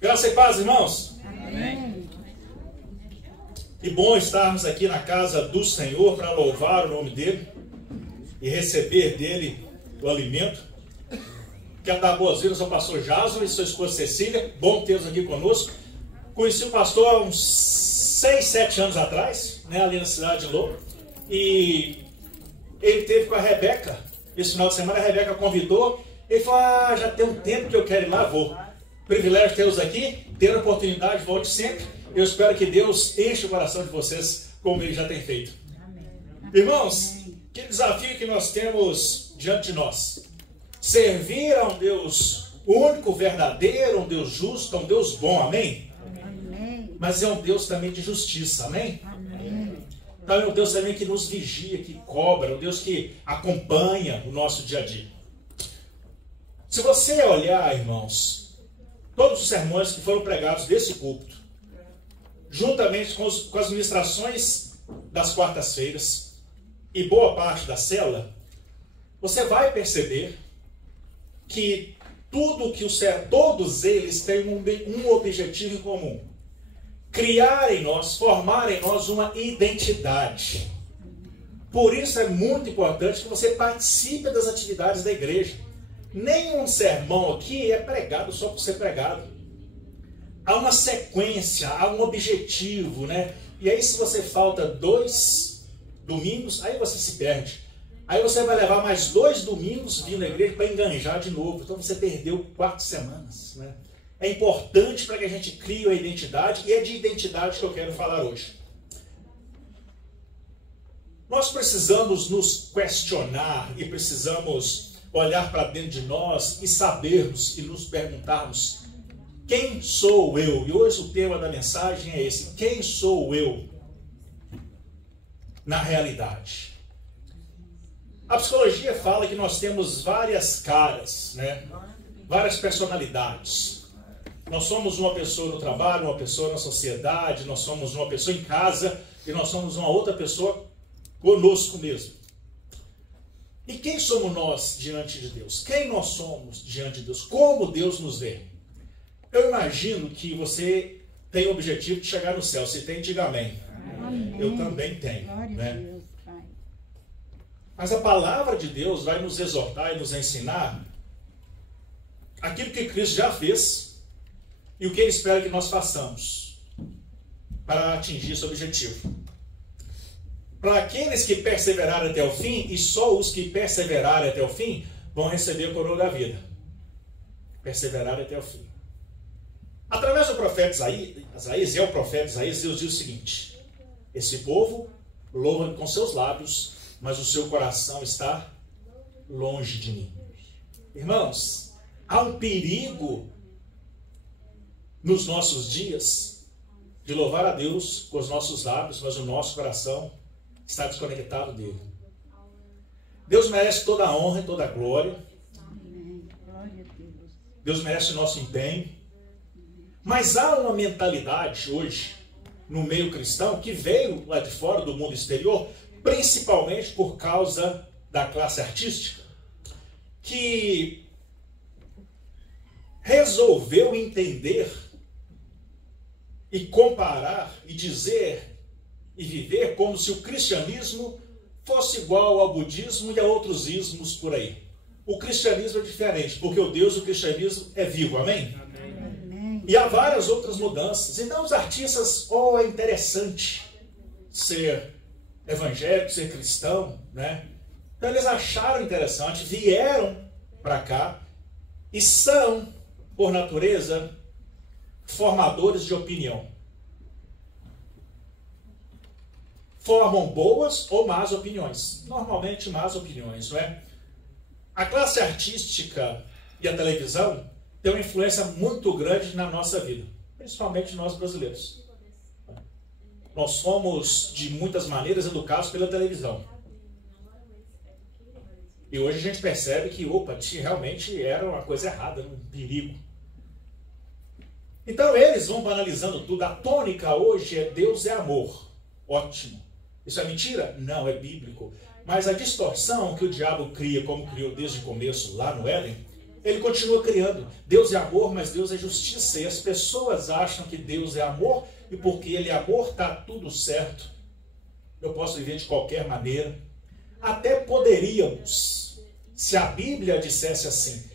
Graça e paz, irmãos. Amém. Que bom estarmos aqui na casa do Senhor para louvar o nome dele e receber dele o alimento. Quero dar boas-vindas ao pastor Jason e sua esposa Cecília. Bom tê-los aqui conosco. Conheci o pastor há uns 6, 7 anos atrás, né, ali na cidade de Lobo. E ele teve com a Rebeca. Esse final de semana a Rebeca convidou. Ele falou, já tem um tempo que eu quero ir lá, vou. Privilégio tê-los aqui, ter a oportunidade, volte sempre. Eu espero que Deus enche o coração de vocês como Ele já tem feito. Amém. Irmãos, que desafio que nós temos diante de nós. Servir a um Deus único, verdadeiro, um Deus justo, um Deus bom, amém? Amém. Mas é um Deus também de justiça, amém? Amém. Então é um Deus também que nos vigia, que cobra, um Deus que acompanha o nosso dia a dia. Se você olhar, irmãos, todos os sermões que foram pregados desse púlpito, juntamente com as ministrações das quartas-feiras e boa parte da célula, você vai perceber que todos eles têm um objetivo em comum: criar em nós, formar em nós uma identidade. Por isso é muito importante que você participe das atividades da igreja. Nenhum sermão aqui é pregado só por ser pregado. Há uma sequência, há um objetivo, né? E aí se você falta 2 domingos, aí você se perde. Aí você vai levar mais 2 domingos vindo à igreja para enganjar de novo. Então você perdeu 4 semanas, né? É importante para que a gente crie a identidade, e é de identidade que eu quero falar hoje. Nós precisamos nos questionar e precisamos olhar para dentro de nós e sabermos e nos perguntarmos: quem sou eu? E hoje o tema da mensagem é esse: quem sou eu na realidade? A psicologia fala que nós temos várias caras, né? Várias personalidades. Nós somos uma pessoa no trabalho, uma pessoa na sociedade, nós somos uma pessoa em casa e nós somos uma outra pessoa conosco mesmo. E quem somos nós diante de Deus? Quem nós somos diante de Deus? Como Deus nos vê? Eu imagino que você tem o objetivo de chegar no céu. Se tem, diga amém. Amém. Eu também tenho. Né? Mas a palavra de Deus vai nos exortar e nos ensinar aquilo que Cristo já fez e o que Ele espera que nós façamos para atingir esse objetivo. Para aqueles que perseverarem até o fim, e só os que perseverarem até o fim vão receber a coroa da vida. Perseverar até o fim. Através do profeta Isaías, é o profeta Isaías, Deus diz o seguinte: esse povo louva com seus lábios, mas o seu coração está longe de mim. Irmãos, há um perigo nos nossos dias de louvar a Deus com os nossos lábios, mas o nosso coração está desconectado dele. Deus merece toda a honra e toda a glória. Deus merece o nosso empenho. Mas há uma mentalidade hoje, no meio cristão, que veio lá de fora do mundo exterior, principalmente por causa da classe artística, que resolveu entender e comparar e dizer e viver como se o cristianismo fosse igual ao budismo e a outros ismos por aí. O cristianismo é diferente, porque o Deus do cristianismo é vivo, amém? Amém. E há várias outras mudanças. Então os artistas, é interessante ser evangélico, ser cristão, né? Então eles acharam interessante, vieram para cá e são, por natureza, formadores de opinião. Formam boas ou más opiniões. Normalmente más opiniões, não é? A classe artística e a televisão tem uma influência muito grande na nossa vida, principalmente nós brasileiros. Nós somos, de muitas maneiras, educados pela televisão. E hoje a gente percebe que, realmente era uma coisa errada, um perigo. Então eles vão banalizando tudo. A tônica hoje é Deus é amor. Ótimo. Isso é mentira? Não, é bíblico. Mas a distorção que o diabo cria, como criou desde o começo lá no Éden, Ele continua criando. Deus é amor, mas Deus é justiça. E as pessoas acham que Deus é amor, e porque Ele é amor, está tudo certo. Eu posso viver de qualquer maneira. Até poderíamos, se a Bíblia dissesse assim.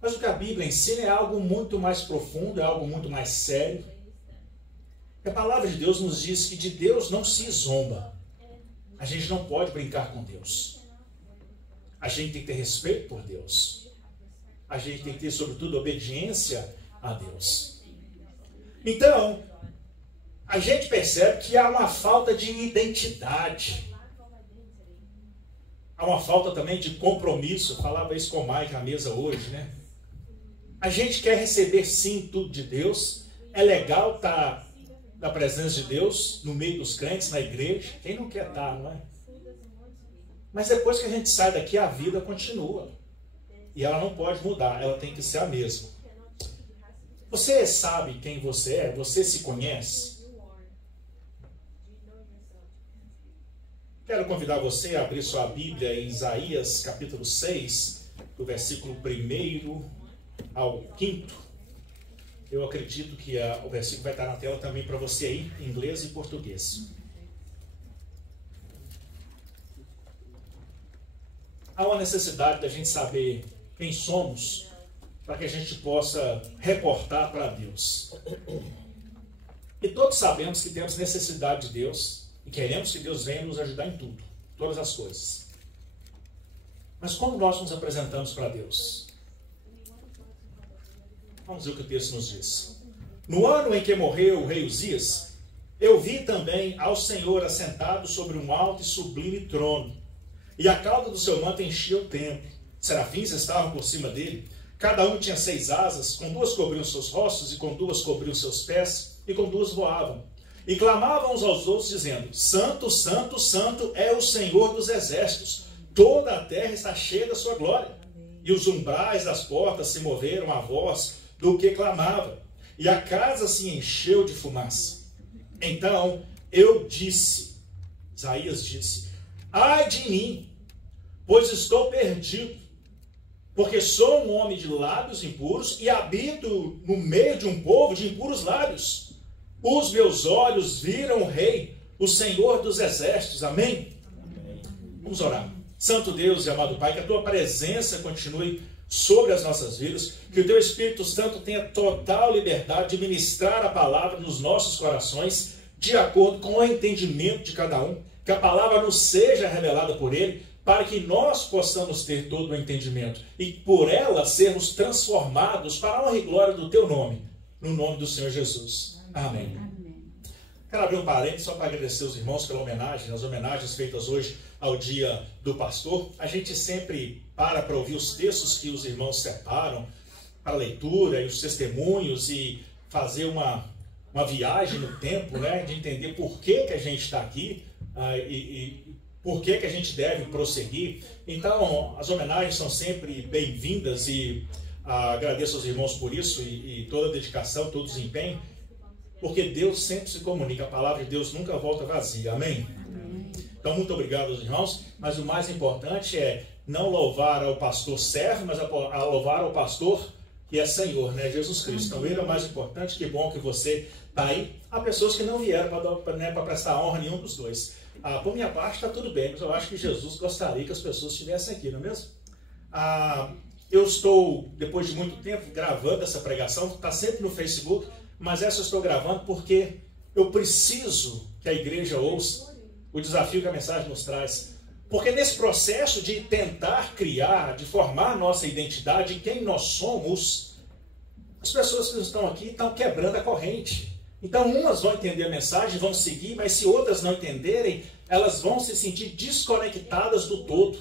Mas o que a Bíblia ensina é algo muito mais profundo, é algo muito mais sério. A palavra de Deus nos diz que de Deus não se zomba. A gente não pode brincar com Deus. A gente tem que ter respeito por Deus. A gente tem que ter, sobretudo, obediência a Deus. Então, a gente percebe que há uma falta de identidade. Há uma falta também de compromisso. Eu falava isso com o Mike à mesa hoje, né? A gente quer receber, sim, tudo de Deus. É legal estar na presença de Deus, no meio dos crentes, na igreja. Quem não quer estar, não é? Mas depois que a gente sai daqui, a vida continua. E ela não pode mudar, ela tem que ser a mesma. Você sabe quem você é? Você se conhece? Quero convidar você a abrir sua Bíblia em Isaías capítulo 6, do versículo 1 ao 5. Eu acredito que o versículo vai estar na tela também para você aí, em inglês e português. Há uma necessidade da gente saber quem somos, para que a gente possa reportar para Deus. E todos sabemos que temos necessidade de Deus, e queremos que Deus venha nos ajudar em tudo, todas as coisas. Mas como nós nos apresentamos para Deus? Vamos ver o que o texto nos diz. No ano em que morreu o rei Uzias, eu vi também ao Senhor assentado sobre um alto e sublime trono, e a cauda do seu manto enchia o templo. Serafins estavam por cima dele, cada um tinha 6 asas, com 2 cobriam seus rostos, e com 2 cobriam seus pés, e com 2 voavam. E clamavam uns aos outros, dizendo: Santo, Santo, Santo é o Senhor dos exércitos, toda a terra está cheia da sua glória. E os umbrais das portas se moveram à voz do que clamava, e a casa se encheu de fumaça. Então eu disse, Isaías disse: ai de mim, pois estou perdido, porque sou um homem de lábios impuros e habito no meio de um povo de impuros lábios. Os meus olhos viram o Rei, o Senhor dos exércitos. Amém? Amém. Vamos orar. Santo Deus e amado Pai, que a tua presença continue sobre as nossas vidas, que o teu Espírito Santo tenha total liberdade de ministrar a palavra nos nossos corações, de acordo com o entendimento de cada um, que a palavra nos seja revelada por ele, para que nós possamos ter todo o entendimento e por ela sermos transformados para a honra e glória do teu nome, no nome do Senhor Jesus. Amém. Amém. Quero abrir um parênteses só para agradecer os irmãos pela homenagem, as homenagens feitas hoje ao dia do pastor. A gente sempre para ouvir os textos que os irmãos separam para leitura e os testemunhos e fazer uma viagem no tempo, né, de entender por que a gente está aqui e por que a gente deve prosseguir. Então, as homenagens são sempre bem-vindas e agradeço aos irmãos por isso e toda a dedicação, todo o desempenho, porque Deus sempre se comunica, a palavra de Deus nunca volta vazia. Amém? Amém. Então, muito obrigado aos irmãos, mas o mais importante é não louvar ao pastor servo, mas a louvar ao pastor que é Senhor, né? Jesus Cristo. Então, ele é o mais importante. Que bom que você está aí. Há pessoas que não vieram para prestar honra a nenhum dos dois. Por minha parte, está tudo bem, mas eu acho que Jesus gostaria que as pessoas estivessem aqui, não é mesmo? Eu estou, depois de muito tempo, gravando essa pregação, está sempre no Facebook, mas essa eu estou gravando porque eu preciso que a igreja ouça o desafio que a mensagem nos traz. Porque nesse processo de tentar criar, de formar nossa identidade, em quem nós somos, as pessoas que estão aqui estão quebrando a corrente. Então umas vão entender a mensagem, vão seguir, mas se outras não entenderem, elas vão se sentir desconectadas do todo.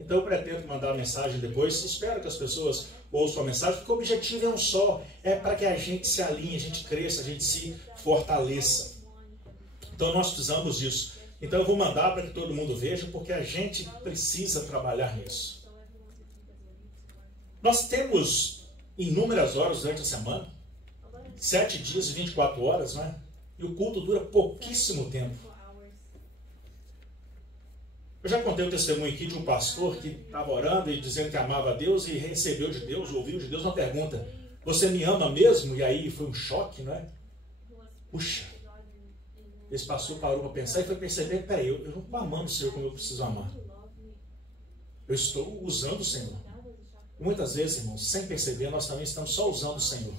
Então eu pretendo mandar a mensagem depois, espero que as pessoas ouçam a mensagem, porque o objetivo é um só, é para que a gente se alinhe, a gente cresça, a gente se fortaleça. Então nós precisamos disso. Então eu vou mandar para que todo mundo veja, porque a gente precisa trabalhar nisso. Nós temos inúmeras horas durante a semana, 7 dias e 24 horas, né? E o culto dura pouquíssimo tempo. Eu já contei um testemunho aqui de um pastor que estava orando e dizendo que amava a Deus e recebeu de Deus, ouviu de Deus uma pergunta: você me ama mesmo? E aí foi um choque, não é? Puxa, esse pastor parou para pensar e foi perceber: peraí, eu não estou amando o Senhor como eu preciso amar. Eu estou usando o Senhor. E muitas vezes, irmãos, sem perceber, nós também estamos só usando o Senhor,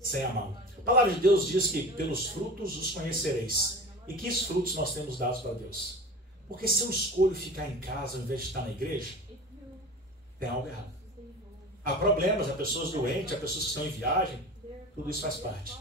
sem amá-lo. A palavra de Deus diz que pelos frutos os conhecereis. E que frutos nós temos dados para Deus? Porque se eu escolho ficar em casa ao invés de estar na igreja, tem algo errado. Há problemas, há pessoas doentes, há pessoas que estão em viagem, tudo isso faz parte.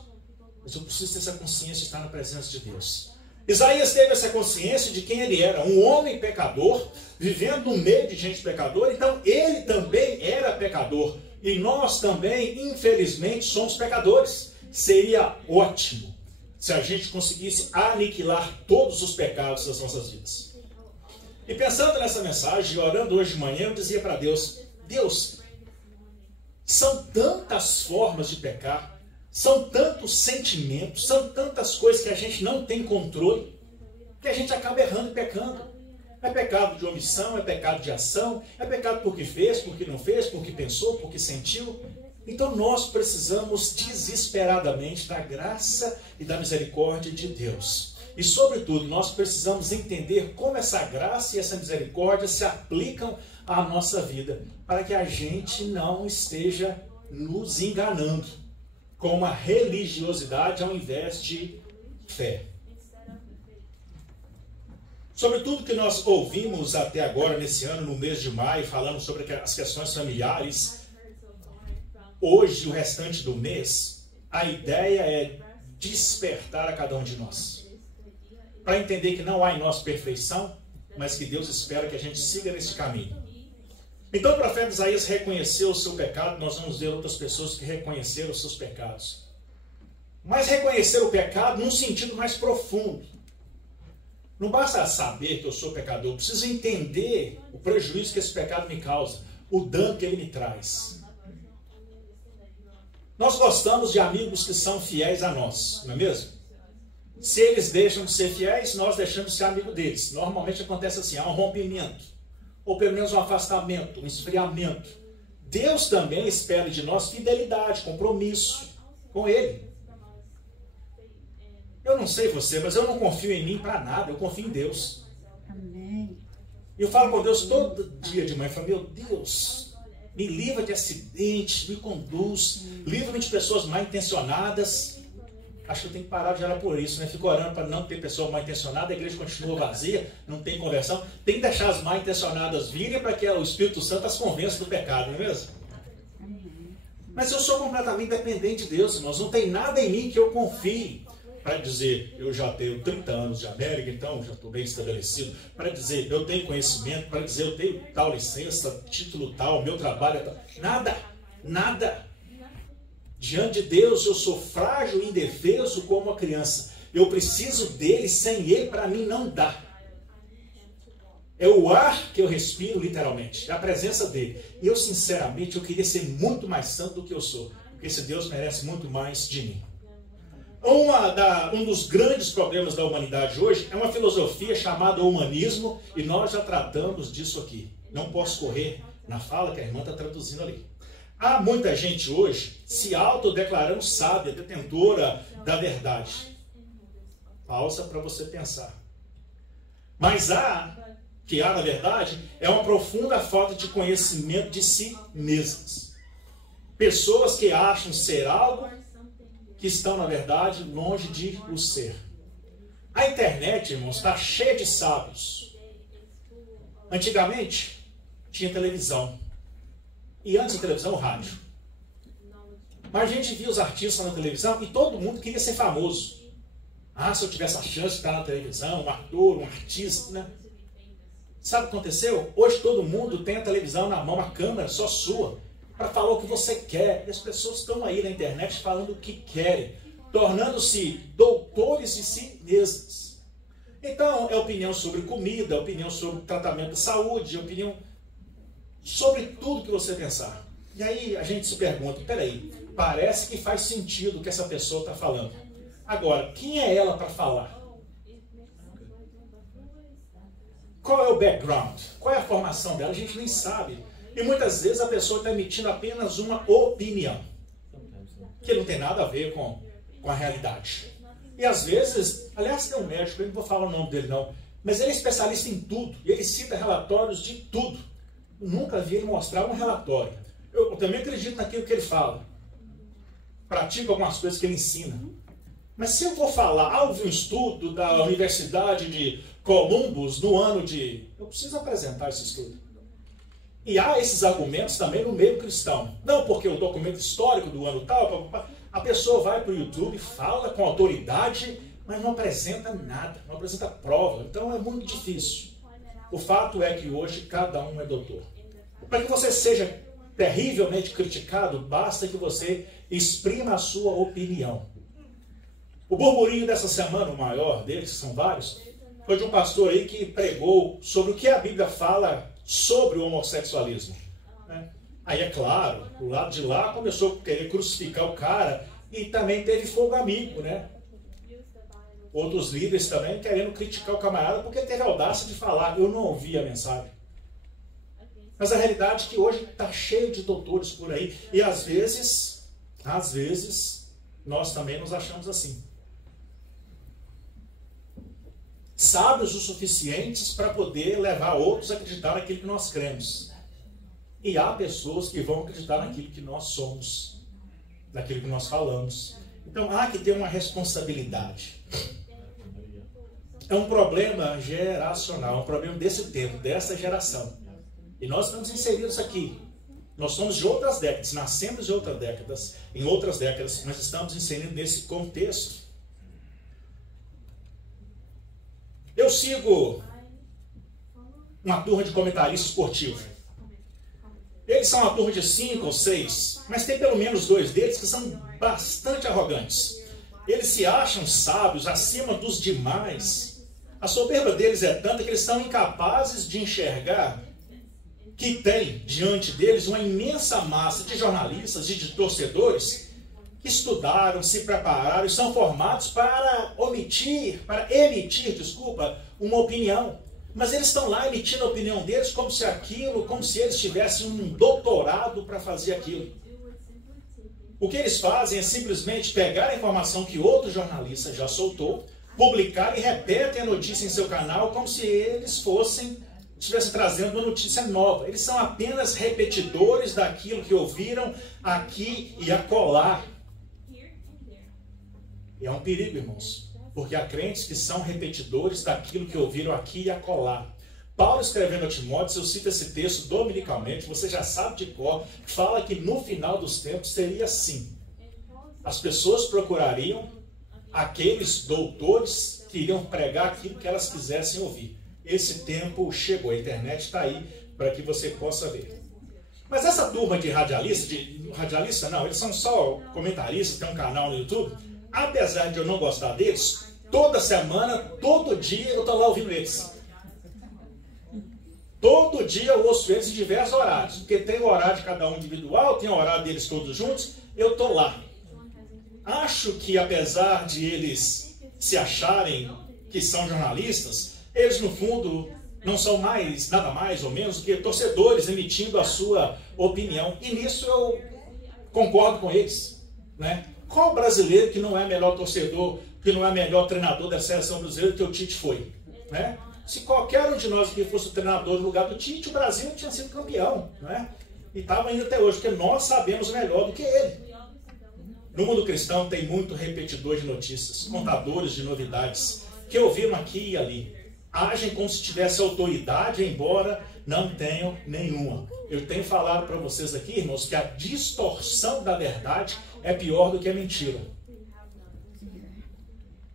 Mas eu preciso ter essa consciência de estar na presença de Deus. Isaías teve essa consciência de quem ele era, um homem pecador, vivendo no meio de gente pecadora, então ele também era pecador. E nós também, infelizmente, somos pecadores. Seria ótimo se a gente conseguisse aniquilar todos os pecados das nossas vidas. E pensando nessa mensagem, orando hoje de manhã, eu dizia para Deus: Deus, são tantas formas de pecar, são tantos sentimentos, são tantas coisas que a gente não tem controle, que a gente acaba errando e pecando. É pecado de omissão, é pecado de ação, é pecado porque fez, porque não fez, porque pensou, porque sentiu. Então nós precisamos desesperadamente da graça e da misericórdia de Deus. E sobretudo nós precisamos entender como essa graça e essa misericórdia se aplicam à nossa vida, para que a gente não esteja nos enganando com uma religiosidade ao invés de fé. Sobre tudo que nós ouvimos até agora, nesse ano, no mês de maio, falando sobre as questões familiares, hoje, o restante do mês, a ideia é despertar a cada um de nós, para entender que não há em nós perfeição, mas que Deus espera que a gente siga nesse caminho. Então o profeta Isaías reconheceu o seu pecado, nós vamos ver outras pessoas que reconheceram os seus pecados. Mas reconhecer o pecado num sentido mais profundo. Não basta saber que eu sou pecador, eu preciso entender o prejuízo que esse pecado me causa, o dano que ele me traz. Nós gostamos de amigos que são fiéis a nós, não é mesmo? Se eles deixam de ser fiéis, nós deixamos de ser amigo deles. Normalmente acontece assim, há um rompimento, ou pelo menos um afastamento, um esfriamento. Deus também espera de nós fidelidade, compromisso com Ele. Eu não sei você, mas eu não confio em mim para nada, eu confio em Deus. Amém. Eu falo com Deus todo dia de manhã, eu falo: meu Deus, me livra de acidentes, me conduz, livra-me de pessoas mal intencionadas. Acho que eu tenho que parar de orar por isso, né? Fico orando para não ter pessoa mal intencionada, a igreja continua vazia, não tem conversão. Tem que deixar as mal intencionadas virem para que o Espírito Santo as convença do pecado, não é mesmo? Mas eu sou completamente dependente de Deus, irmãos. Não tem nada em mim que eu confie. Para dizer, eu já tenho 30 anos de América, então já estou bem estabelecido. Para dizer, eu tenho conhecimento. Para dizer, eu tenho tal licença, título tal, meu trabalho é tal. Nada, nada. Diante de Deus, eu sou frágil e indefeso como uma criança. Eu preciso dele, sem ele, para mim não dá. É o ar que eu respiro, literalmente. É a presença dele. E eu, sinceramente, eu queria ser muito mais santo do que eu sou. Porque esse Deus merece muito mais de mim. Um dos grandes problemas da humanidade hoje é uma filosofia chamada humanismo, e nós já tratamos disso aqui. Não posso correr na fala que a irmã está traduzindo ali. Há muita gente hoje se autodeclarando sábia, detentora da verdade. Pausa para você pensar. Mas que há, na verdade, é uma profunda falta de conhecimento de si mesmas. Pessoas que acham ser algo que estão, na verdade, longe de o ser. A internet, irmãos, está cheia de sábios. Antigamente, tinha televisão. E antes da televisão, rádio. Mas a gente via os artistas na televisão e todo mundo queria ser famoso. Ah, se eu tivesse a chance de estar na televisão, um ator, um artista, né? Sabe o que aconteceu? Hoje todo mundo tem a televisão na mão, a câmera só sua, para falar o que você quer. E as pessoas estão aí na internet falando o que querem, tornando-se doutores de si mesmos. Então, é opinião sobre comida, opinião sobre tratamento de saúde, opinião sobre tudo que você pensar. E aí a gente se pergunta, peraí, parece que faz sentido o que essa pessoa está falando. Agora, quem é ela para falar? Qual é o background? Qual é a formação dela? A gente nem sabe. E muitas vezes a pessoa está emitindo apenas uma opinião, que não tem nada a ver com a realidade. E às vezes, aliás, tem um médico, eu não vou falar o nome dele não, mas ele é especialista em tudo, e ele cita relatórios de tudo. Eu nunca vi ele mostrar um relatório. Eu também acredito naquilo que ele fala. Pratico algumas coisas que ele ensina. Mas se eu vou falar, houve um estudo da Universidade de Columbus no ano de... Eu preciso apresentar esse estudo. E há esses argumentos também no meio cristão. Não porque o documento histórico do ano tal, a pessoa vai para o YouTube, fala com autoridade, mas não apresenta nada, não apresenta prova. Então é muito difícil. O fato é que hoje cada um é doutor. Para que você seja terrivelmente criticado, basta que você exprima a sua opinião. O burburinho dessa semana, o maior deles, que são vários, foi de um pastor aí que pregou sobre o que a Bíblia fala sobre o homossexualismo. Aí é claro, o lado de lá começou a querer crucificar o cara e também teve fogo amigo, né? Outros líderes também querendo criticar o camarada porque teve a audácia de falar, eu não ouvi a mensagem. Mas a realidade é que hoje está cheio de doutores por aí e às vezes, nós também nos achamos assim. Sábios o suficientes para poder levar outros a acreditar naquilo que nós cremos. E há pessoas que vão acreditar naquilo que nós somos, naquilo que nós falamos. Então há que ter uma responsabilidade. É um problema geracional, um problema desse tempo, dessa geração. E nós estamos inseridos aqui. Nós somos de outras décadas, nascemos de outras décadas, em outras décadas, mas estamos inserindo nesse contexto. Eu sigo uma turma de comentaristas esportivos. Eles são uma turma de 5 ou 6, mas tem pelo menos 2 deles que são bastante arrogantes. Eles se acham sábios acima dos demais. A soberba deles é tanta que eles são incapazes de enxergar que tem diante deles uma imensa massa de jornalistas e de torcedores que estudaram, se prepararam e são formados para emitir, uma opinião. Mas eles estão lá emitindo a opinião deles como se eles tivessem um doutorado para fazer aquilo. O que eles fazem é simplesmente pegar a informação que outro jornalista já soltou, publicar e repetem a notícia em seu canal como se eles estivessem trazendo uma notícia nova. Eles são apenas repetidores daquilo que ouviram aqui e acolá. E é um perigo, irmãos, porque há crentes que são repetidores daquilo que ouviram aqui e acolá. Paulo, escrevendo a Timóteo, eu cito esse texto dominicalmente, você já sabe de cor, fala que no final dos tempos seria assim. As pessoas procurariam aqueles doutores que iriam pregar aquilo que elas quisessem ouvir. Esse tempo chegou, a internet está aí para que você possa ver. Mas essa turma de radialista não, eles são só comentaristas, tem um canal no YouTube. Apesar de eu não gostar deles, toda semana, todo dia eu estou lá ouvindo eles. Todo dia eu ouço eles em diversos horários, porque tem o horário de cada um individual, tem o horário deles todos juntos, eu estou lá. Acho que apesar de eles se acharem que são jornalistas, eles no fundo não são nada mais ou menos do que torcedores emitindo a sua opinião. E nisso eu concordo com eles, né? Qual brasileiro que não é melhor torcedor, que não é melhor treinador da seleção brasileira que o Tite foi? Né? Se qualquer um de nós aqui fosse o treinador no lugar do Tite, o Brasil tinha sido campeão. Né? E estava indo até hoje, porque nós sabemos melhor do que ele. No mundo cristão tem muito repetidor de notícias, contadores de novidades, que ouviram aqui e ali. Agem como se tivesse autoridade, embora não tenham nenhuma. Eu tenho falado para vocês aqui, irmãos, que a distorção da verdade é pior do que a mentira.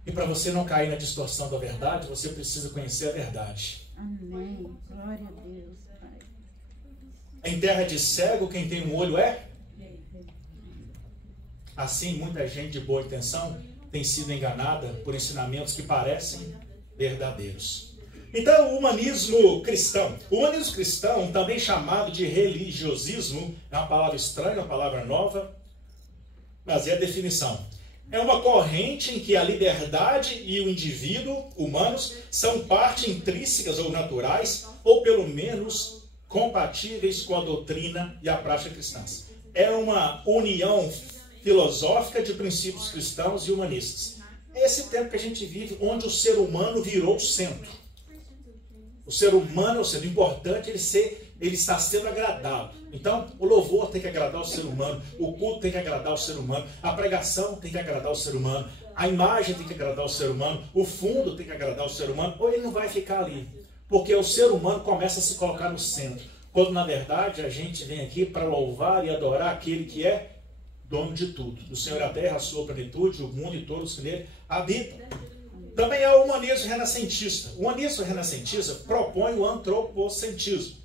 E para você não cair na distorção da verdade, você precisa conhecer a verdade. Amém. Glória a Deus, Pai. Em terra de cego, quem tem um olho é? Assim, muita gente de boa intenção tem sido enganada por ensinamentos que parecem verdadeiros. Então, o humanismo cristão. O humanismo cristão, também chamado de religiosismo, é uma palavra estranha, uma palavra nova, mas é a definição. É uma corrente em que a liberdade e o indivíduo humanos são parte intrínsecas ou naturais, ou pelo menos compatíveis com a doutrina e a prática cristãs. É uma união filosófica de princípios cristãos e humanistas. É esse tempo que a gente vive, onde o ser humano virou o centro. O ser humano é o centro. Importante ele está sendo agradado. Então, o louvor tem que agradar o ser humano, o culto tem que agradar o ser humano, a pregação tem que agradar o ser humano, a imagem tem que agradar o ser humano, o fundo tem que agradar o ser humano, ou ele não vai ficar ali. Porque o ser humano começa a se colocar no centro. Quando, na verdade, a gente vem aqui para louvar e adorar aquele que é dono de tudo. Do Senhor a terra, a sua plenitude, o mundo e todos que nele habitam. Também é o humanismo renascentista. O humanismo renascentista propõe o antropocentrismo.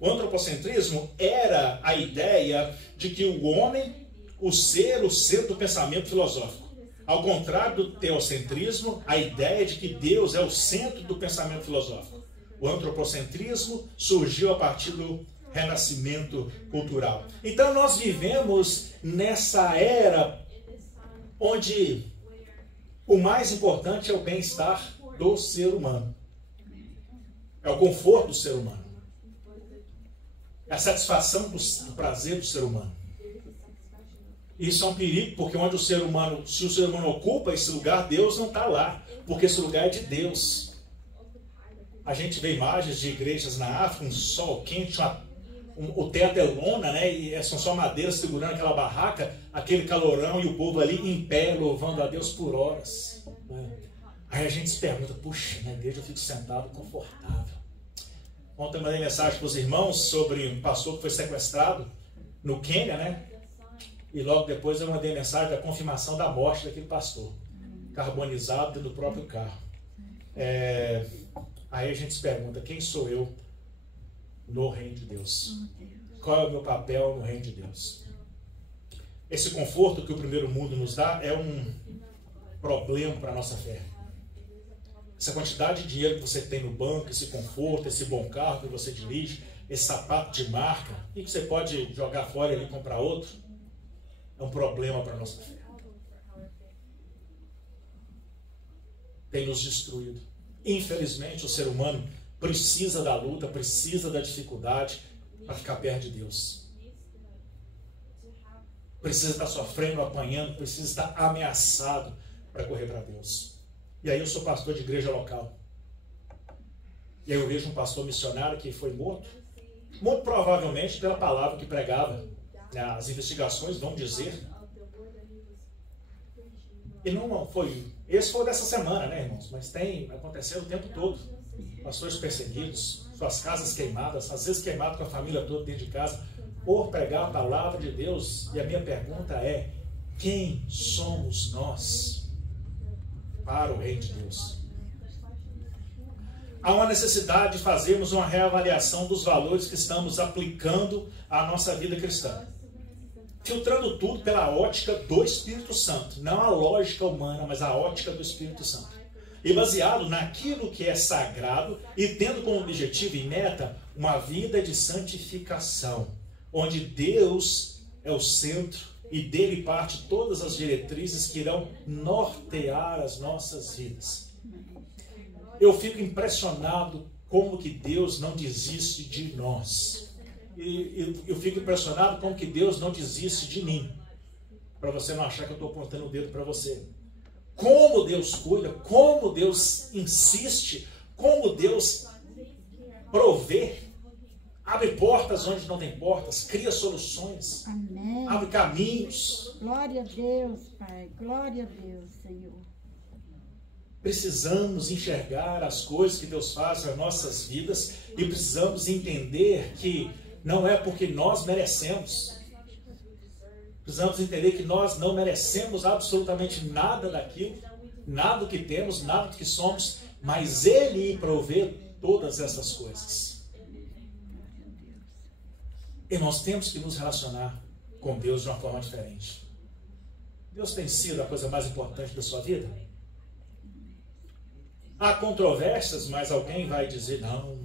O antropocentrismo era a ideia de que o homem, o centro do pensamento filosófico. Ao contrário do teocentrismo, a ideia de que Deus é o centro do pensamento filosófico. O antropocentrismo surgiu a partir do renascimento cultural. Então nós vivemos nessa era onde o mais importante é o bem-estar do ser humano. É o conforto do ser humano. É a satisfação do prazer do ser humano. Isso é um perigo, porque onde o ser humano, se o ser humano ocupa esse lugar, Deus não está lá, porque esse lugar é de Deus. A gente vê imagens de igrejas na África, um sol quente, o teto é lona, né? E são só madeiras segurando aquela barraca, aquele calorão e o povo ali em pé, louvando a Deus por horas. Né? Aí a gente se pergunta, puxa, na igreja eu fico sentado confortável. Ontem eu mandei mensagem para os irmãos sobre um pastor que foi sequestrado no Quênia, né? E logo depois eu mandei mensagem da confirmação da morte daquele pastor, carbonizado dentro do próprio carro. Aí a gente se pergunta, quem sou eu no reino de Deus? Qual é o meu papel no reino de Deus? Esse conforto que o primeiro mundo nos dá é um problema para a nossa fé. Essa quantidade de dinheiro que você tem no banco, esse conforto, esse bom carro que você dirige, esse sapato de marca, e que você pode jogar fora e comprar outro, é um problema para a nossa fé. Tem nos destruído. Infelizmente, o ser humano precisa da luta, precisa da dificuldade para ficar perto de Deus. Precisa estar sofrendo, apanhando, precisa estar ameaçado para correr para Deus. E aí eu sou pastor de igreja local. E aí eu vejo um pastor missionário que foi morto, muito provavelmente pela palavra que pregava. As investigações vão dizer. E não foi. Esse foi dessa semana, né, irmãos? Mas aconteceu o tempo todo. Pastores perseguidos, suas casas queimadas, às vezes queimado com a família toda dentro de casa, por pregar a palavra de Deus. E a minha pergunta é: quem somos nós para o reino de Deus? Há uma necessidade de fazermos uma reavaliação dos valores que estamos aplicando à nossa vida cristã. Filtrando tudo pela ótica do Espírito Santo. Não a lógica humana, mas a ótica do Espírito Santo. E baseado naquilo que é sagrado e tendo como objetivo e meta uma vida de santificação, onde Deus é o centro e dele parte todas as diretrizes que irão nortear as nossas vidas. Eu fico impressionado como que Deus não desiste de nós. E eu fico impressionado como que Deus não desiste de mim. Para você não achar que eu estou apontando o dedo para você. Como Deus cuida, como Deus insiste, como Deus provê. Abre portas onde não tem portas, cria soluções. Amém. Abre caminhos. Glória a Deus, Pai. Glória a Deus, Senhor. Precisamos enxergar as coisas que Deus faz nas nossas vidas e precisamos entender que não é porque nós merecemos. Precisamos entender que nós não merecemos absolutamente nada daquilo, nada do que temos, nada do que somos, mas Ele provê todas essas coisas. E nós temos que nos relacionar com Deus de uma forma diferente. Deus tem sido a coisa mais importante da sua vida? Há controvérsias, mas alguém vai dizer, não.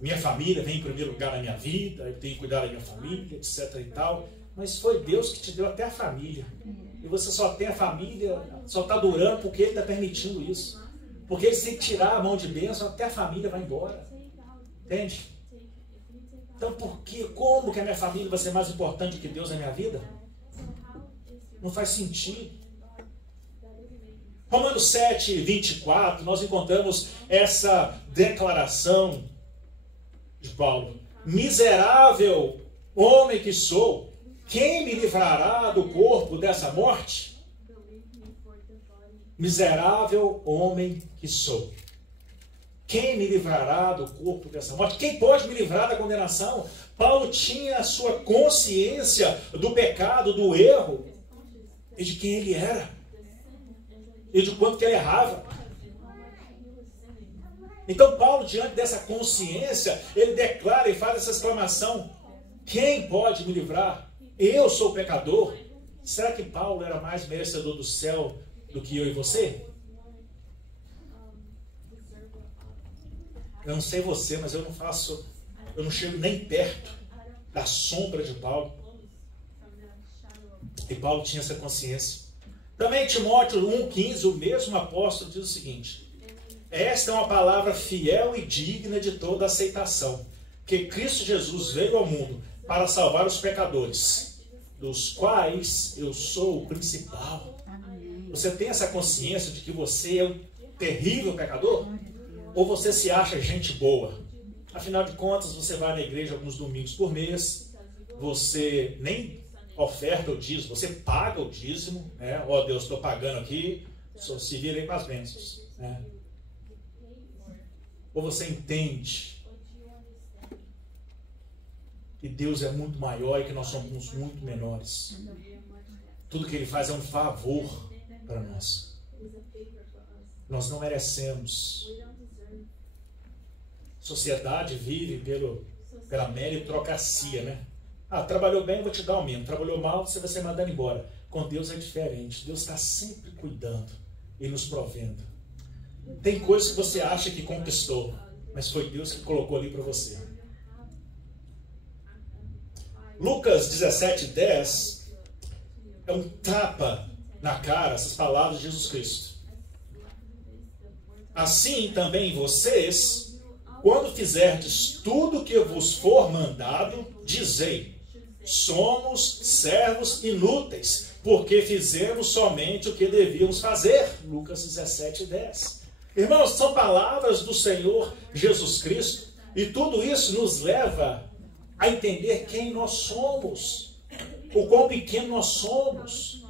Minha família vem em primeiro lugar na minha vida, eu tenho que cuidar da minha família, etc. e tal. Mas foi Deus que te deu até a família. E você só tem a família, só está durando porque Ele está permitindo isso. Porque Ele tem que tirar a mão de bênção, até a família vai embora. Entende? Então, como que a minha família vai ser mais importante que Deus na minha vida? Não faz sentido. Romanos 7, 24, nós encontramos essa declaração de Paulo. Miserável homem que sou, quem me livrará do corpo dessa morte? Miserável homem que sou. Quem me livrará do corpo dessa morte? Quem pode me livrar da condenação? Paulo tinha a sua consciência do pecado, do erro, e de quem ele era. E de quanto que ele errava. Então Paulo, diante dessa consciência, ele declara e faz essa exclamação: quem pode me livrar? Eu sou pecador. Será que Paulo era mais merecedor do céu do que eu e você? Eu não sei você, mas eu não chego nem perto da sombra de Paulo. E Paulo tinha essa consciência. Também Timóteo 1,15, o mesmo apóstolo diz o seguinte: esta é uma palavra fiel e digna de toda aceitação, que Cristo Jesus veio ao mundo para salvar os pecadores, dos quais eu sou o principal. Você tem essa consciência de que você é um terrível pecador? Ou você se acha gente boa? Afinal de contas, você vai na igreja alguns domingos por mês, você nem oferta o dízimo, você paga o dízimo, né? Ó, Deus, estou pagando aqui, só se vira aí para as bênçãos, né? Ou você entende que Deus é muito maior e que nós somos muito menores? Tudo que Ele faz é um favor para nós. Nós não merecemos. A sociedade vive pela meritocracia, né? Ah, trabalhou bem, vou te dar aumento. Trabalhou mal, você vai ser mandado embora. Com Deus é diferente. Deus está sempre cuidando e nos provendo. Tem coisas que você acha que conquistou, mas foi Deus que colocou ali para você. Lucas 17:10 é um tapa na cara, essas palavras de Jesus Cristo. Assim também vocês, quando fizerdes tudo o que vos for mandado, dizei: somos servos inúteis, porque fizemos somente o que devíamos fazer. Lucas 17:10. Irmãos, são palavras do Senhor Jesus Cristo, e tudo isso nos leva a entender quem nós somos, o quão pequeno nós somos.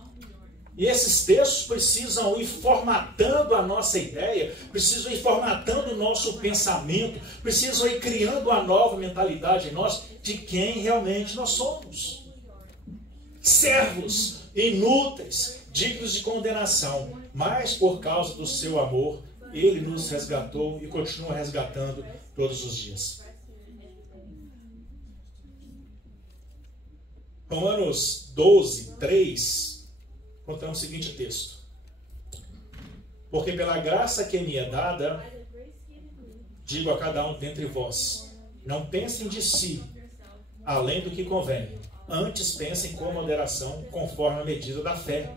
E esses textos precisam ir formatando a nossa ideia, precisam ir formatando o nosso pensamento, precisam ir criando uma nova mentalidade em nós de quem realmente nós somos. Servos inúteis, dignos de condenação, mas por causa do seu amor, Ele nos resgatou e continua resgatando todos os dias. Romanos 12:3, contamos o seguinte texto: porque pela graça que me é dada, digo a cada um dentre vós, não pensem de si além do que convém, antes pensem com moderação, conforme a medida da fé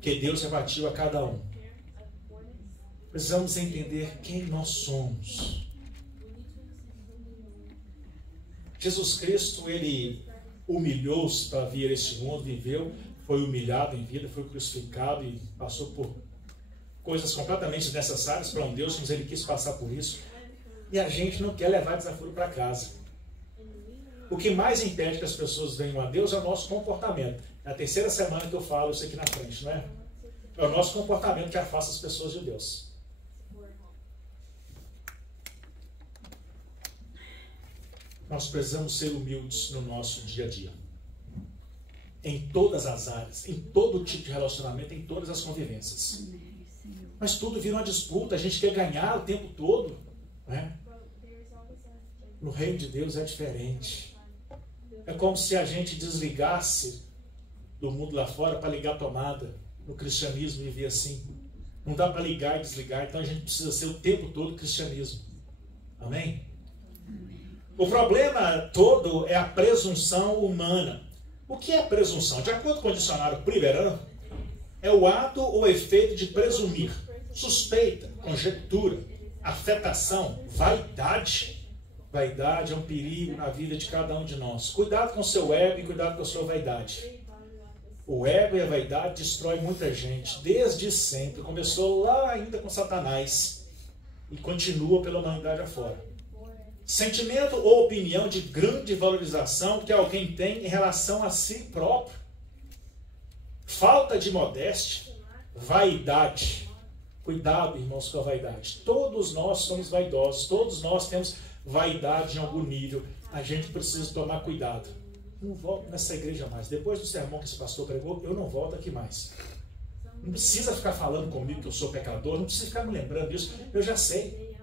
que Deus repartiu a cada um. Precisamos entender quem nós somos. Jesus Cristo, Ele humilhou-se para vir a este mundo, viveu, foi humilhado em vida, foi crucificado e passou por coisas completamente desnecessárias para um Deus, mas Ele quis passar por isso. E a gente não quer levar desafio para casa. O que mais impede que as pessoas venham a Deus é o nosso comportamento. É a terceira semana que eu falo isso aqui na frente, não é? É o nosso comportamento que afasta as pessoas de Deus. Nós precisamos ser humildes no nosso dia a dia. Em todas as áreas, em todo tipo de relacionamento, em todas as convivências. Mas tudo vira uma disputa, a gente quer ganhar o tempo todo, né? No reino de Deus é diferente. É como se a gente desligasse do mundo lá fora para ligar a tomada. No cristianismo viver assim. Não dá para ligar e desligar, então a gente precisa ser o tempo todo cristianismo. Amém? O problema todo é a presunção humana. O que é presunção? De acordo com o dicionário Priverano, é o ato ou efeito de presumir, suspeita, conjectura, afetação, vaidade. Vaidade é um perigo na vida de cada um de nós. Cuidado com o seu ego e cuidado com a sua vaidade. O ego e a vaidade destrói muita gente, desde sempre. Começou lá ainda com Satanás e continua pela humanidade afora. Sentimento ou opinião de grande valorização que alguém tem em relação a si próprio. Falta de modéstia, vaidade. Cuidado, irmãos, com a vaidade. Todos nós somos vaidosos, todos nós temos vaidade em algum nível. A gente precisa tomar cuidado. Não volto nessa igreja mais. Depois do sermão que esse pastor pregou, eu não volto aqui mais. Não precisa ficar falando comigo que eu sou pecador, não precisa ficar me lembrando disso. Eu já sei.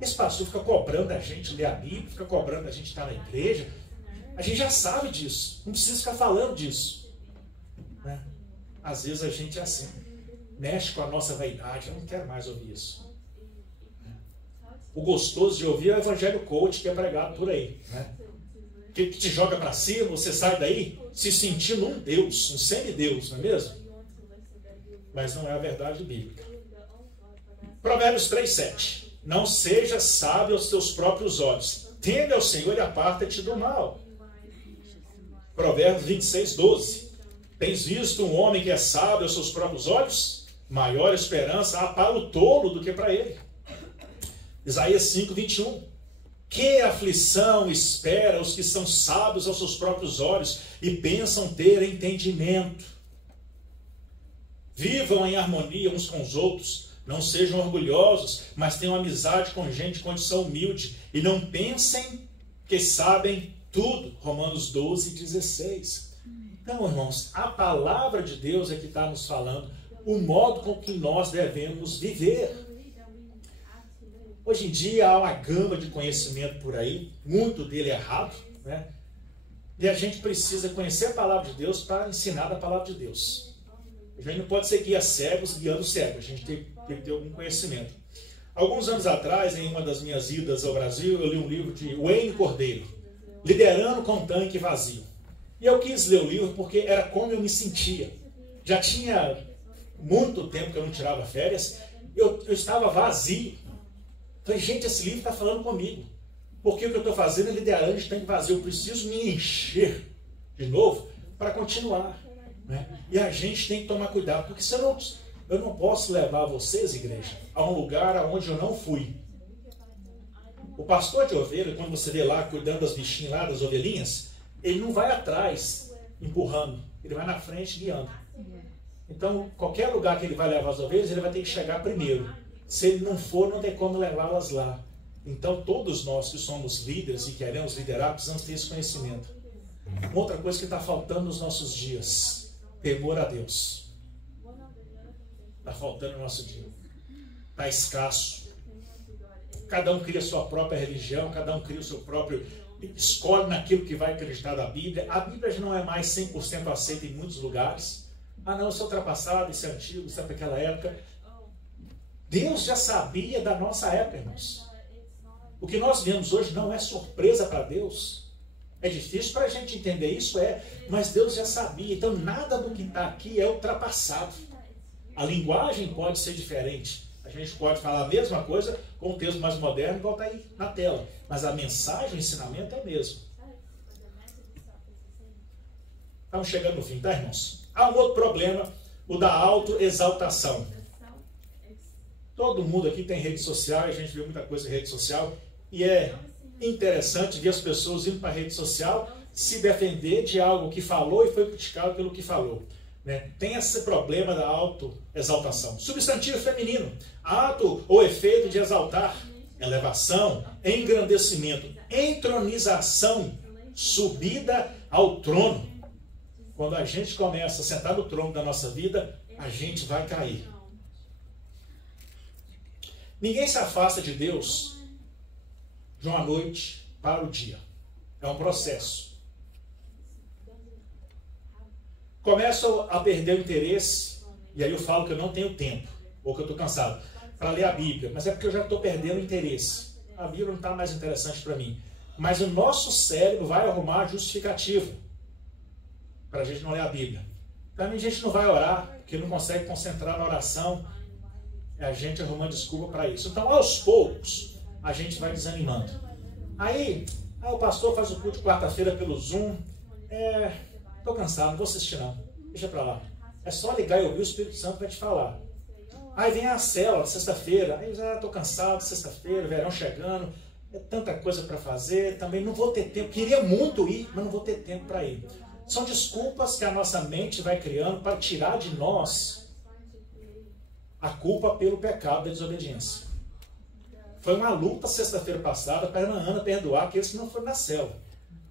Esse pastor fica cobrando a gente ler a Bíblia, fica cobrando a gente estar na igreja. A gente já sabe disso. Não precisa ficar falando disso. Né? Às vezes a gente é assim. Mexe com a nossa vaidade. Eu não quero mais ouvir isso. O gostoso de ouvir é o evangelho coach que é pregado por aí. Né? Que te joga para cima, você sai daí se sentindo um Deus, um semideus, não é mesmo? Mas não é a verdade bíblica. Provérbios 3:7. Não seja sábio aos teus próprios olhos. Teme ao Senhor e aparta-te do mal. Provérbios 26:12. Tens visto um homem que é sábio aos seus próprios olhos? Maior esperança há para o tolo do que para ele. Isaías 5:21. Que aflição espera os que são sábios aos seus próprios olhos e pensam ter entendimento. Vivam em harmonia uns com os outros. Não sejam orgulhosos, mas tenham amizade com gente de condição humilde. E não pensem que sabem tudo. Romanos 12:16. Então, irmãos, a palavra de Deus é que está nos falando o modo com que nós devemos viver. Hoje em dia há uma gama de conhecimento por aí, muito dele errado, né? E a gente precisa conhecer a palavra de Deus para ensinar a palavra de Deus. A gente não pode ser guia cegos guiando cegos, a gente tem que ter algum conhecimento. Alguns anos atrás, em uma das minhas idas ao Brasil, eu li um livro de Wayne Cordeiro, Liderando com um Tanque Vazio. E eu quis ler o livro porque era como eu me sentia. Já tinha muito tempo que eu não tirava férias, eu estava vazio. Falei, gente, esse livro está falando comigo. Porque o que eu estou fazendo é liderando de tanque vazio. Eu preciso me encher de novo para continuar. Né? E a gente tem que tomar cuidado, porque senão eu não posso levar vocês, igreja, a um lugar aonde eu não fui. O pastor de ovelha, quando você vê lá cuidando das bichinhas lá, das ovelhinhas, ele não vai atrás empurrando, ele vai na frente guiando. Então, qualquer lugar que ele vai levar as ovelhas, ele vai ter que chegar primeiro. Se ele não for, não tem como levá-las lá. Então, todos nós que somos líderes e queremos liderar, precisamos ter esse conhecimento. Uma outra coisa que está faltando nos nossos dias, temor a Deus. Está faltando no nosso dia. Está escasso. Cada um cria a sua própria religião, cada um cria o seu próprio... escolhe naquilo que vai acreditar da Bíblia. A Bíblia já não é mais 100% aceita em muitos lugares. Ah, não, isso é ultrapassado, isso é antigo, isso é daquela época. Deus já sabia da nossa época, irmãos. O que nós vemos hoje não é surpresa para Deus. É difícil para a gente entender isso, mas Deus já sabia. Então nada do que está aqui é ultrapassado. A linguagem pode ser diferente. A gente pode falar a mesma coisa com um texto mais moderno, igual está aí na tela. Mas a mensagem, o ensinamento é o mesmo. Estamos chegando no fim, tá, irmãos? Há um outro problema, o da autoexaltação. Todo mundo aqui tem rede social, a gente vê muita coisa em rede social, e é interessante ver as pessoas indo para a rede social se defender de algo que falou e foi criticado pelo que falou. Né? Tem esse problema da autoexaltação. Substantivo feminino, ato ou efeito de exaltar, elevação, engrandecimento, entronização, subida ao trono. Quando a gente começa a sentar no trono da nossa vida, a gente vai cair. Ninguém se afasta de Deus de uma noite para o dia. É um processo. Começo a perder o interesse, e aí eu falo que eu não tenho tempo, ou que eu estou cansado, para ler a Bíblia. Mas é porque eu já estou perdendo o interesse. A Bíblia não está mais interessante para mim. Mas o nosso cérebro vai arrumar a justificativa para a gente não ler a Bíblia. Para mim, a gente não vai orar, porque não consegue concentrar na oração. É a gente arrumando desculpa para isso. Então, aos poucos, a gente vai desanimando. Aí, o pastor faz o culto de quarta-feira pelo Zoom. Estou cansado, não vou assistir não. Deixa para lá. É só ligar e ouvir, o Espírito Santo vai te falar. Aí vem a célula, sexta-feira. Aí já estou cansado, sexta-feira, verão chegando. É tanta coisa para fazer. Também não vou ter tempo. Queria muito ir, mas não vou ter tempo para ir. São desculpas que a nossa mente vai criando para tirar de nós a culpa pelo pecado da desobediência. Foi uma luta sexta-feira passada para a irmã Ana perdoar aqueles que não foram na célula.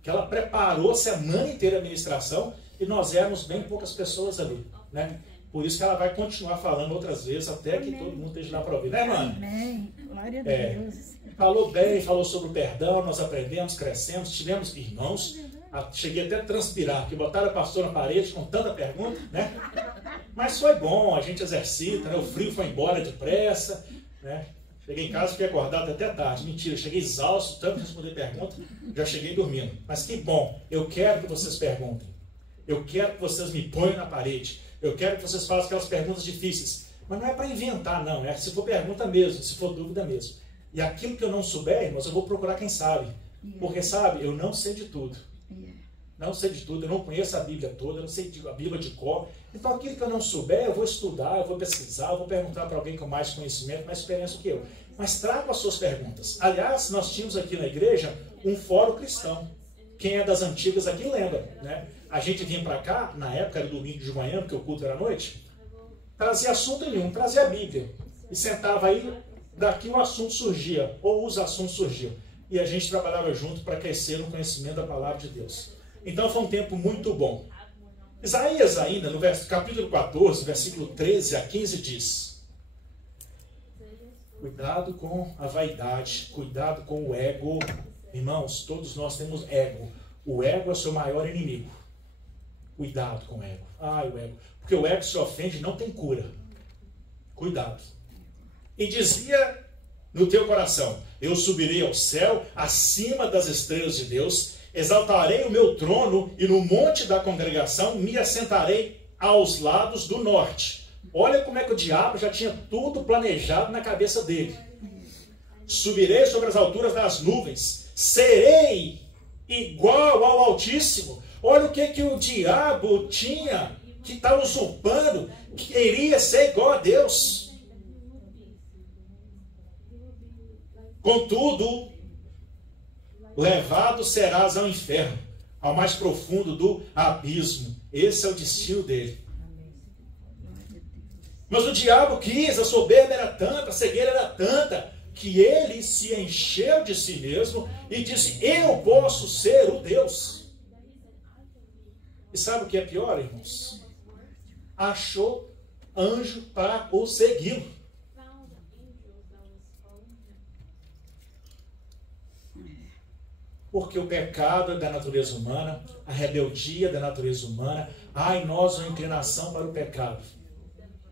Que ela preparou a semana inteira a ministração e nós éramos bem poucas pessoas ali, né? Por isso que ela vai continuar falando outras vezes até que todo mundo esteja lá para ouvir, né, irmã? Amém. Glória a Deus. Falou bem, falou sobre o perdão, nós aprendemos, crescemos, tivemos irmãos. Cheguei até a transpirar, porque botaram a pastora na parede com tanta pergunta, né? Mas foi bom, a gente exercita, né? O frio foi embora depressa, né? Cheguei em casa e fiquei acordado até tarde. Mentira, cheguei exausto, tanto responder pergunta, já cheguei dormindo. Mas que bom, eu quero que vocês perguntem. Eu quero que vocês me ponham na parede. Eu quero que vocês façam aquelas perguntas difíceis. Mas não é para inventar, não. É se for pergunta mesmo, se for dúvida mesmo. E aquilo que eu não souber, irmãos, eu vou procurar quem sabe. Porque, sabe, eu não sei de tudo. Não sei de tudo, eu não conheço a Bíblia toda, eu não sei a Bíblia de cor. Então aquilo que eu não souber, eu vou estudar, eu vou pesquisar, eu vou perguntar para alguém com mais conhecimento, mais experiência do que eu. Mas traga as suas perguntas. Aliás, nós tínhamos aqui na igreja um fórum cristão. Quem é das antigas aqui lembra, né? A gente vinha para cá, na época era domingo de manhã, porque o culto era à noite, trazia assunto nenhum, trazia a Bíblia. E sentava aí, daqui um assunto surgia, ou os assuntos surgiam. E a gente trabalhava junto para crescer no conhecimento da palavra de Deus. Então foi um tempo muito bom. Isaías ainda, no capítulo 14, versículo 13 a 15 diz: cuidado com a vaidade, cuidado com o ego. Irmãos, todos nós temos ego. O ego é o seu maior inimigo. Cuidado com o ego. O ego. Porque o ego se ofende, não tem cura. Cuidado. E dizia no teu coração: eu subirei ao céu, acima das estrelas de Deus, exaltarei o meu trono e no monte da congregação me assentarei aos lados do norte. Olha como é que o diabo já tinha tudo planejado na cabeça dele. Subirei sobre as alturas das nuvens, serei igual ao Altíssimo. Olha o que o diabo tinha, que está usurpando, que queria ser igual a Deus. Contudo, levado serás ao inferno, ao mais profundo do abismo. Esse é o destino dele. Mas o diabo quis, a soberba era tanta, a cegueira era tanta, que ele se encheu de si mesmo e disse: eu posso ser o Deus. E sabe o que é pior, irmãos? Achou anjo para o segui-lo. Porque o pecado é da natureza humana, a rebeldia é da natureza humana. Há em nós uma inclinação para o pecado.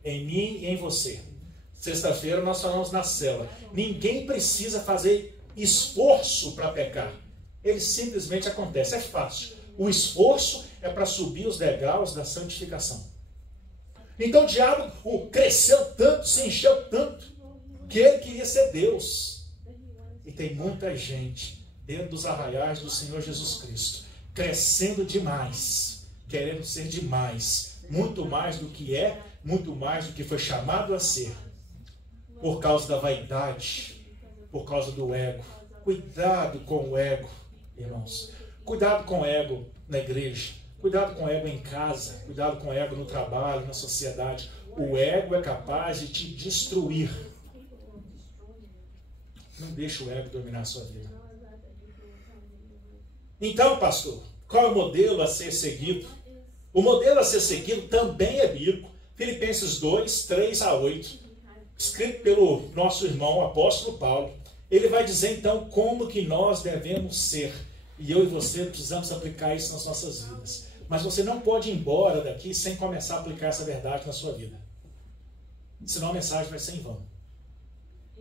Em mim e em você. Sexta-feira nós falamos na célula. Ninguém precisa fazer esforço para pecar. Ele simplesmente acontece. É fácil. O esforço é para subir os degraus da santificação. Então o diabo cresceu tanto, se encheu tanto, que ele queria ser Deus. E tem muita gente dentro dos arraiais do Senhor Jesus Cristo, crescendo demais, querendo ser demais, muito mais do que é, muito mais do que foi chamado a ser, por causa da vaidade, por causa do ego. Cuidado com o ego, irmãos. Cuidado com o ego na igreja, cuidado com o ego em casa, cuidado com o ego no trabalho, na sociedade. O ego é capaz de te destruir. Não deixe o ego dominar a sua vida. Então, pastor, qual é o modelo a ser seguido? O modelo a ser seguido também é bíblico. Filipenses 2, 3 a 8, escrito pelo nosso irmão, o apóstolo Paulo. Ele vai dizer então como que nós devemos ser. E eu e você precisamos aplicar isso nas nossas vidas. Mas você não pode ir embora daqui sem começar a aplicar essa verdade na sua vida. Senão a mensagem vai ser em vão.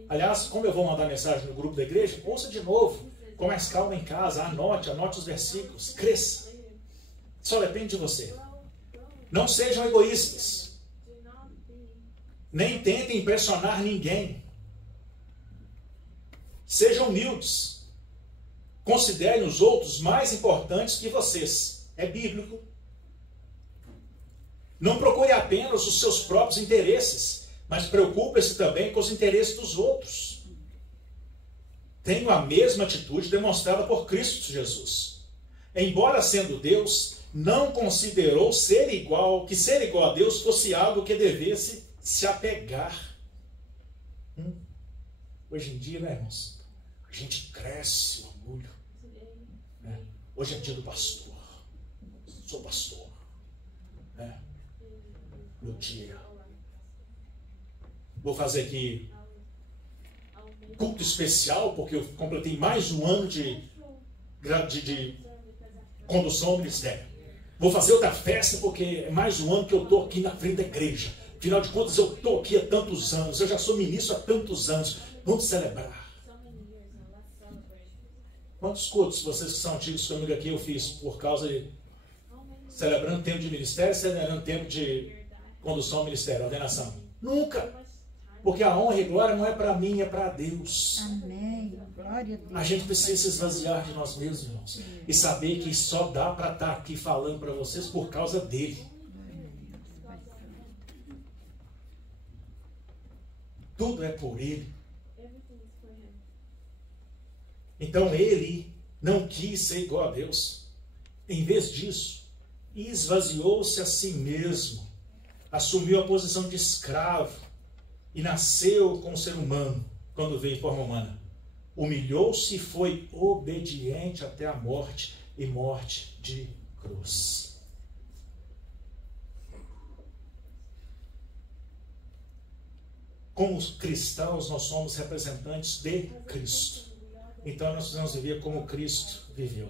Aliás, como eu vou mandar mensagem no grupo da igreja, ouça de novo, com mais calma em casa, anote os versículos, cresça. Só depende de você. Não sejam egoístas. Nem tentem impressionar ninguém. Sejam humildes. Considerem os outros mais importantes que vocês. É bíblico. Não procure apenas os seus próprios interesses, mas preocupe-se também com os interesses dos outros. Tenham a mesma atitude demonstrada por Cristo Jesus. Embora sendo Deus, não considerou que ser igual a Deus fosse algo que devesse se apegar. Hoje em dia, né, irmãos? A gente cresce o orgulho. Né? Hoje é dia do pastor. Sou pastor. Né? Meu dia. Vou fazer aqui culto especial, porque eu completei mais um ano de condução ao ministério. Vou fazer outra festa, porque é mais um ano que eu estou aqui na frente da igreja. Afinal de contas, eu estou aqui há tantos anos. Eu já sou ministro há tantos anos. Vamos celebrar. Quantos cultos vocês que são antigos comigo aqui eu fiz por causa de celebrando tempo de ministério, celebrando tempo de condução ao ministério, ordenação? Nunca! Porque a honra e glória não é para mim, é para Deus. Amém. Glória a Deus. A gente precisa se esvaziar de nós mesmos, irmãos. E saber que só dá para estar aqui falando para vocês por causa dele. Tudo é por ele. Então ele não quis ser igual a Deus. Em vez disso, esvaziou-se a si mesmo. Assumiu a posição de escravo. E nasceu como ser humano, quando veio em forma humana. Humilhou-se e foi obediente até a morte, e morte de cruz. Como cristãos, nós somos representantes de Cristo. Então nós precisamos viver como Cristo viveu.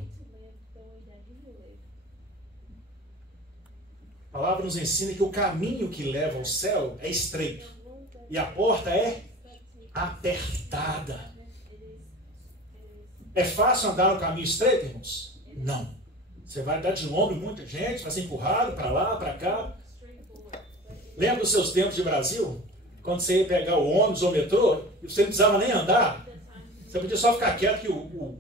A palavra nos ensina que o caminho que leva ao céu é estreito. E a porta é apertada. É fácil andar no caminho estreito, irmãos? Não. Você vai dar de longo em muita gente, vai ser empurrado para lá, para cá. Lembra dos seus tempos de Brasil? Quando você ia pegar o ônibus ou o metrô, e você não precisava nem andar. Você podia só ficar quieto que o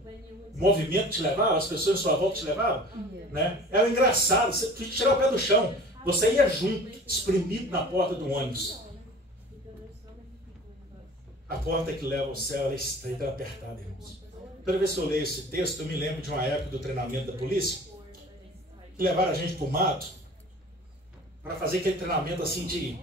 movimento te levava, as pessoas à sua volta te levavam. Né? Era engraçado, você podia tirar o pé do chão. Você ia junto, espremido na porta do ônibus. A porta que leva ao céu é estreita, é apertada, irmãos. Toda vez que eu leio esse texto, eu me lembro de uma época do treinamento da polícia, que levaram a gente para o mato para fazer aquele treinamento assim de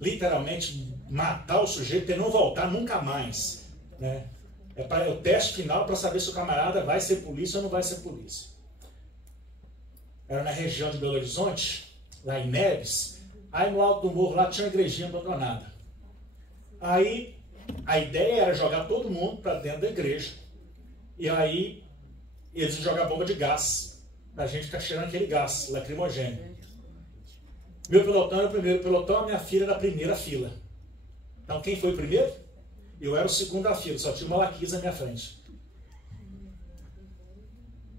literalmente matar o sujeito e não voltar nunca mais. Né? É o teste final para saber se o camarada vai ser polícia ou não vai ser polícia. Era na região de Belo Horizonte, lá em Neves. Aí no alto do morro lá tinha uma igrejinha abandonada. Aí a ideia era jogar todo mundo para dentro da igreja. E aí eles iam jogar bomba de gás para a gente ficar cheirando aquele gás lacrimogêneo. Meu pelotão era o primeiro pelotão, a minha filha era a primeira fila. Então quem foi o primeiro? Eu era o segundo da fila, só tinha uma Malaquias na minha frente.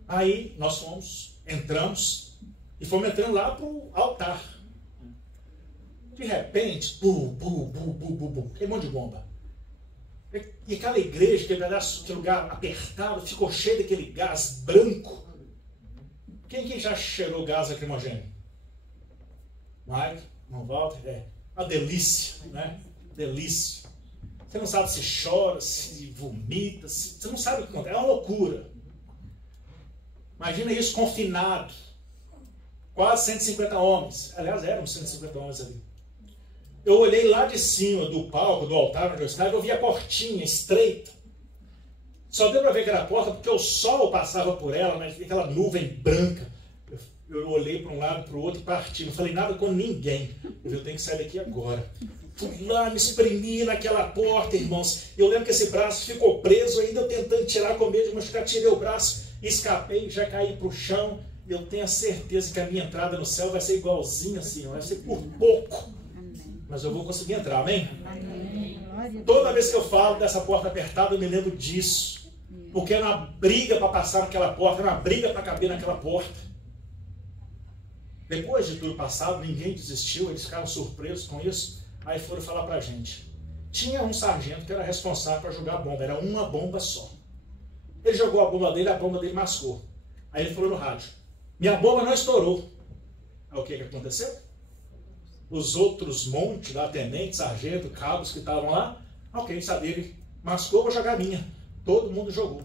Aí nós entramos e fomos entrando lá para o altar. De repente, aquele monte de bomba. E aquela igreja, aquele lugar apertado, ficou cheio daquele gás branco. Quem já cheirou gás lacrimogêneo? Mike, não volta? É uma delícia, né? Delícia. Você não sabe se chora, se vomita, você não sabe o que acontece. É uma loucura. Imagina isso confinado. Quase 150 homens. Aliás, eram 150 homens ali. Eu olhei lá de cima do palco, do altar onde eu estava, eu vi a portinha estreita. Só deu para ver que era a porta porque o sol passava por ela, mas aquela nuvem branca. Eu olhei para um lado, para o outro e parti. Não falei nada com ninguém. Eu tenho que sair daqui agora. Fui lá, me espremi naquela porta, irmãos. Eu lembro que esse braço ficou preso, ainda eu tentando tirar com medo de machucar, tirei o braço, escapei, já caí para o chão. Eu tenho a certeza que a minha entrada no céu vai ser igualzinha assim, vai ser por pouco. Mas eu vou conseguir entrar, amém? Amém. Toda vez que eu falo dessa porta apertada, eu me lembro disso. Porque era uma briga para passar naquela porta, era uma briga para caber naquela porta. Depois de tudo passado, ninguém desistiu, eles ficaram surpresos com isso. Aí foram falar para a gente. Tinha um sargento que era responsável para jogar a bomba, era uma bomba só. Ele jogou a bomba dele mascou. Aí ele falou no rádio, minha bomba não estourou. Aí o que aconteceu? Os outros montes lá, tenentes, sargento, cabos que estavam lá, ok, sabia, ele mascou, vou jogar a minha. Todo mundo jogou.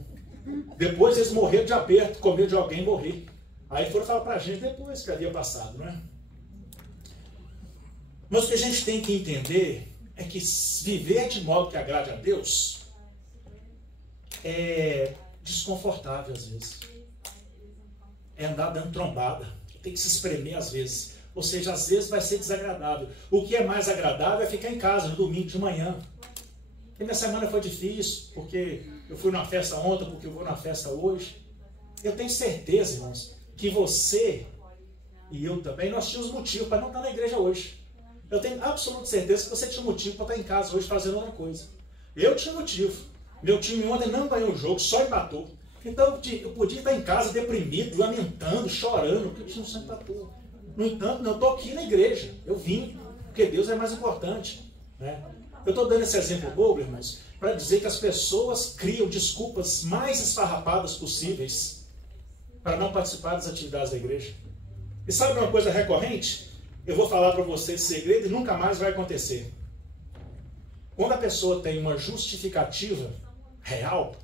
Depois eles morreram de aperto, com medo de alguém morrer. Aí foram falar para a gente depois que havia passado, não é? Mas o que a gente tem que entender é que viver de modo que agrade a Deus é desconfortável às vezes. É andar dando trombada. Tem que se espremer às vezes. Ou seja, às vezes vai ser desagradável. O que é mais agradável é ficar em casa no domingo de manhã. E minha semana foi difícil, porque eu fui numa festa ontem, porque eu vou na festa hoje. Eu tenho certeza, irmãos, que você e eu também, nós tínhamos motivo para não estar na igreja hoje. Eu tenho absoluta certeza que você tinha motivo para estar em casa hoje fazendo outra coisa. Eu tinha motivo. Meu time ontem não ganhou o jogo, só empatou. Então eu podia estar em casa deprimido, lamentando, chorando, porque o time só empatou. No entanto, eu estou aqui na igreja. Eu vim, porque Deus é mais importante. Né? Eu estou dando esse exemplo bobo, irmãos, para dizer que as pessoas criam desculpas mais esfarrapadas possíveis para não participar das atividades da igreja. E sabe uma coisa recorrente? Eu vou falar para você esse segredo e nunca mais vai acontecer. Quando a pessoa tem uma justificativa real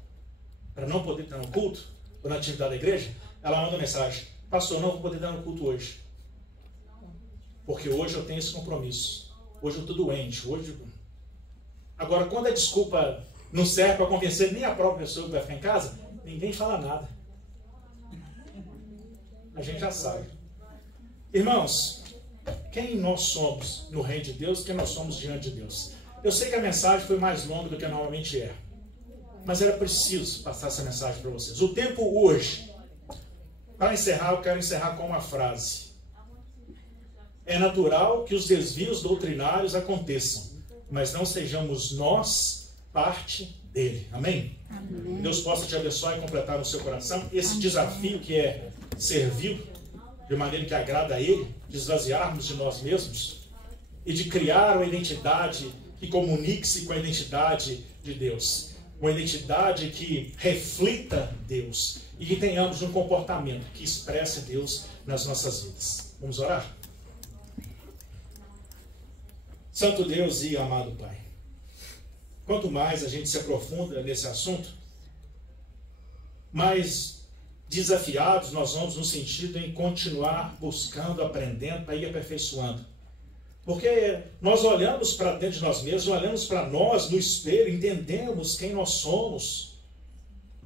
para não poder estar no culto ou na atividade da igreja, ela manda mensagem: pastor, não vou poder estar no culto hoje. Porque hoje eu tenho esse compromisso. Hoje eu estou doente. Agora, quando a desculpa não serve para convencer nem a própria pessoa que vai ficar em casa, ninguém fala nada. A gente já sabe. Irmãos, quem nós somos no reino de Deus, quem nós somos diante de Deus? Eu sei que a mensagem foi mais longa do que normalmente é, mas era preciso passar essa mensagem para vocês. O tempo hoje, para encerrar, eu quero encerrar com uma frase. É natural que os desvios doutrinários aconteçam, mas não sejamos nós parte dele. Amém? Amém. Deus possa te abençoar e completar no seu coração esse desafio que é servir de maneira que agrada a Ele, de esvaziarmos de nós mesmos e de criar uma identidade que comunique-se com a identidade de Deus. Uma identidade que reflita Deus e que tenhamos um comportamento que expresse Deus nas nossas vidas. Vamos orar? Santo Deus e amado Pai, quanto mais a gente se aprofunda nesse assunto, mais desafiados nós vamos no sentido em continuar buscando, aprendendo, para ir aperfeiçoando. Porque nós olhamos para dentro de nós mesmos, olhamos para nós no espelho, entendemos quem nós somos,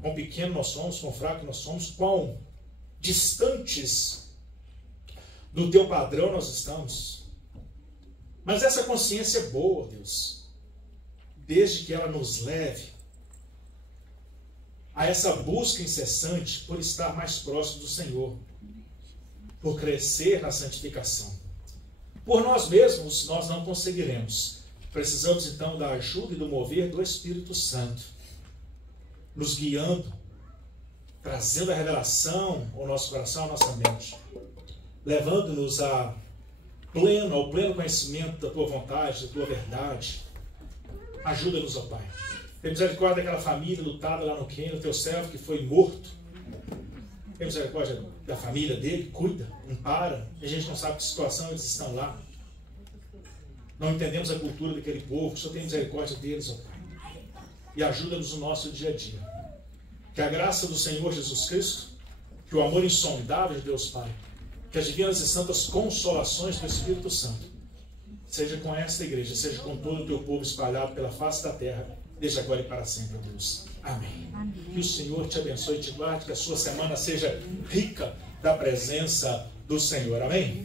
quão pequeno nós somos, quão fraco nós somos, quão distantes do teu padrão nós estamos. Mas essa consciência é boa, Deus, desde que ela nos leve a essa busca incessante por estar mais próximo do Senhor, por crescer na santificação. Por nós mesmos, nós não conseguiremos. Precisamos, então, da ajuda e do mover do Espírito Santo, nos guiando, trazendo a revelação ao nosso coração, à nossa mente, levando-nos ao pleno conhecimento da Tua vontade, da Tua verdade. Ajuda-nos, ó Pai. Tem misericórdia daquela família lutada lá no Quênia, o Teu servo que foi morto. Tem misericórdia da família dele, cuida, ampara. A gente não sabe que situação eles estão lá. Não entendemos a cultura daquele povo, só tem misericórdia deles, ó Pai. E ajuda-nos no nosso dia a dia. Que a graça do Senhor Jesus Cristo, que o amor insondável de Deus Pai, que as divinas e santas consolações do Espírito Santo, seja com esta igreja, seja com todo o Teu povo espalhado pela face da terra, desde agora e para sempre, ó Deus. Amém. Amém. Que o Senhor te abençoe e te guarde, que a sua semana seja rica da presença do Senhor. Amém?